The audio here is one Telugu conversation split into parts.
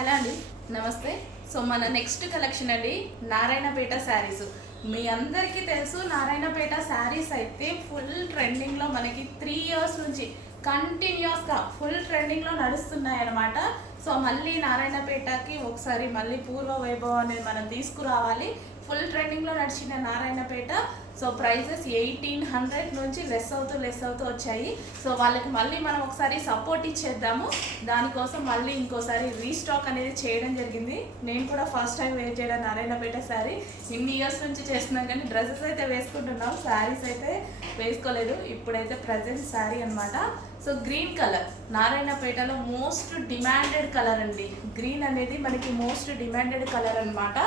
హలో అండి నమస్తే. సో మన నెక్స్ట్ కలెక్షన్ అండి నారాయణపేట శారీస్. మీ అందరికీ తెలుసు నారాయణపేట శారీస్ అయితే ఫుల్ ట్రెండింగ్లో మనకి త్రీ ఇయర్స్ నుంచి కంటిన్యూస్గా ఫుల్ ట్రెండింగ్లో నడుస్తున్నాయి అన్నమాట సో మళ్ళీ నారాయణపేటకి ఒకసారి మళ్ళీ పూర్వ వైభవం అనేది మనం తీసుకురావాలి. ఫుల్ ట్రెండింగ్లో నడిచిన Narayanpet. So prices eighteen hundred నుంచి లెస్ అవుతూ లెస్ అవుతూ వచ్చాయి. సో వాళ్ళకి మళ్ళీ మనం ఒకసారి సపోర్ట్ ఇచ్చేద్దాము. దానికోసం మళ్ళీ ఇంకోసారి రీస్టాక్ అనేది చేయడం జరిగింది. నేను కూడా ఫస్ట్ టైం వేర్ చేయడం నారాయణపేట శారీ. ఇన్ని ఇయర్స్ నుంచి చేస్తున్నాం కానీ డ్రెస్సెస్ అయితే వేసుకుంటున్నాం. శారీస్ అయితే వేసుకోలేదు. ఇప్పుడైతే ప్రజెంట్ శారీ అనమాట సో గ్రీన్ కలర్. నారాయణపేటలో మోస్ట్ డిమాండెడ్ కలర్ అండి. గ్రీన్ అనేది మనకి మోస్ట్ డిమాండెడ్ కలర్ అనమాట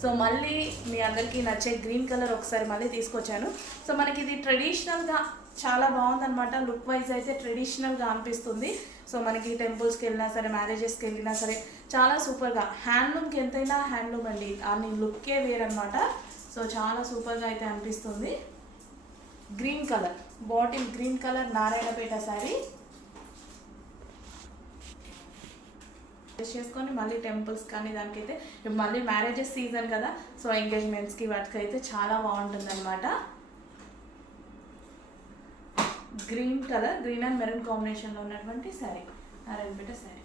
సో మళ్ళీ మీ అందరికీ నచ్చే గ్రీన్ కలర్ ఒకసారి మళ్ళీ తీసుకొచ్చాను. సో మనకి ఇది ట్రెడిషనల్గా చాలా బాగుందన్నమాట. లుక్ వైజ్ అయితే ట్రెడిషనల్గా అనిపిస్తుంది. సో మనకి టెంపుల్స్కి వెళ్ళినా సరే మ్యారేజెస్కి వెళ్ళినా సరే చాలా సూపర్గా. హ్యాండ్లూమ్కి ఎంతైనా హ్యాండ్లూమ్ అండి. దాని లుక్కే వేరనమాట సో చాలా సూపర్గా అయితే అనిపిస్తుంది. Green colour bottle green colour Narayanpet sari. చేసుకొని మళ్ళీ టెంపుల్స్ కానీ దానికైతే ఇప్పుడు మళ్ళీ మ్యారేజెస్ సీజన్ కదా. సో ఎంగేజ్మెంట్స్కి వాటికి అయితే చాలా బాగుంటుంది అనమాట green colour green and maroon కాంబినేషన్లో ఉన్నటువంటి శారీ బిడ్డ శారీ